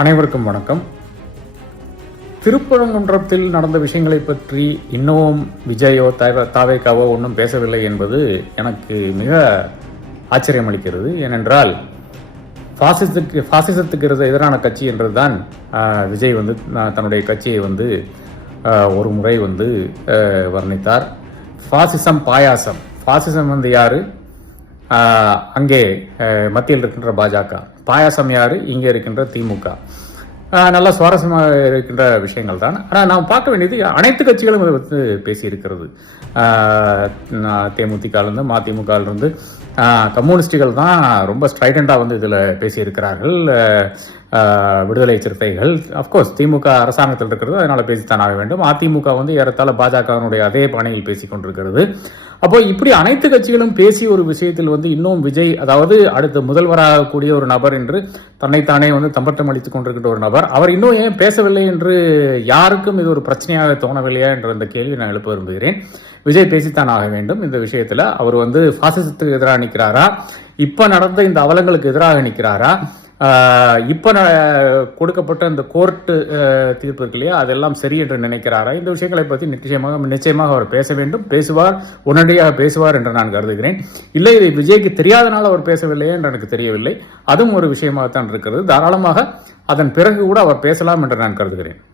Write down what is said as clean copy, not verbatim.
அனைவருக்கும் வணக்கம். திருப்பரங்குன்றத்தில் நடந்த விஷயங்களை பற்றி இன்னமும் விஜயோ தாவேக்காவோ ஒன்றும் பேசவில்லை என்பது எனக்கு மிக ஆச்சரியம் அளிக்கிறது. ஏனென்றால் பாசிசத்துக்கு எதிரான கட்சி என்றுதான் விஜய் தன்னுடைய கட்சியை ஒரு முறை வர்ணித்தார். பாசிசம் பாயாசம். பாசிசம் யாரு? அங்கே மத்தியில் இருக்கின்ற பாஜக. பாயாசம் யாரு? இங்கே இருக்கின்ற திமுக. நல்ல சுவாரஸ்யமாக இருக்கின்ற விஷயங்கள் தான். ஆனால் நாம் பார்க்க வேண்டியது அனைத்து கட்சிகளும் இதை பேசியிருக்கிறது. தேமுதிகலேருந்து மதிமுகலேருந்து கம்யூனிஸ்டுகள் தான் ரொம்ப ஸ்ட்ரைடண்டாக இதில் பேசியிருக்கிறார்கள். விடுதலை சிறுத்தைகள் அஃப்கோர்ஸ் திமுக அரசாங்கத்தில் இருக்கிறது, அதனால் பேசித்தான் ஆக வேண்டும். அதிமுக ஏறத்தாழ பாஜகவினுடைய அதே பாணியில் பேசி கொண்டிருக்கிறது. அப்போ இப்படி அனைத்து கட்சிகளும் பேசி ஒரு விஷயத்தில் இன்னும் விஜய், அதாவது அடுத்த முதல்வராகக்கூடிய ஒரு நபர் என்று தன்னைத்தானே தம்பட்டம் அளித்துக் கொண்டிருக்கின்ற ஒரு நபர், அவர் இன்னும் ஏன் பேசவில்லை என்று யாருக்கும் இது ஒரு பிரச்சனையாக தோணவில்லையா என்ற இந்த கேள்வி நான் எழுப்ப விரும்புகிறேன். விஜய் பேசித்தான் ஆக வேண்டும் இந்த விஷயத்துல. அவர் பாசிசத்துக்கு எதிராக நிற்கிறாரா, இப்ப நடந்த இந்த அவலங்களுக்கு எதிராக நிற்கிறாரா, இப்ப கொடுக்கப்பட்ட இந்த கோர்ட்டு தீர்ப்பு இருக்கு இல்லையா, அதெல்லாம் சரி என்று நினைக்கிறாரா? இந்த விஷயங்களை பற்றி நிச்சயமாக அவர் பேச வேண்டும். பேசுவார், உடனடியாக பேசுவார் என்று நான் கருதுகிறேன். இல்லை இது விஜய்க்கு தெரியாதனால அவர் பேசவில்லையே என்று எனக்கு தெரியவில்லை. அதுவும் ஒரு விஷயமாகத்தான் இருக்கிறது. தாராளமாக அதன் பிறகு கூட அவர் பேசலாம் என்று நான் கருதுகிறேன்.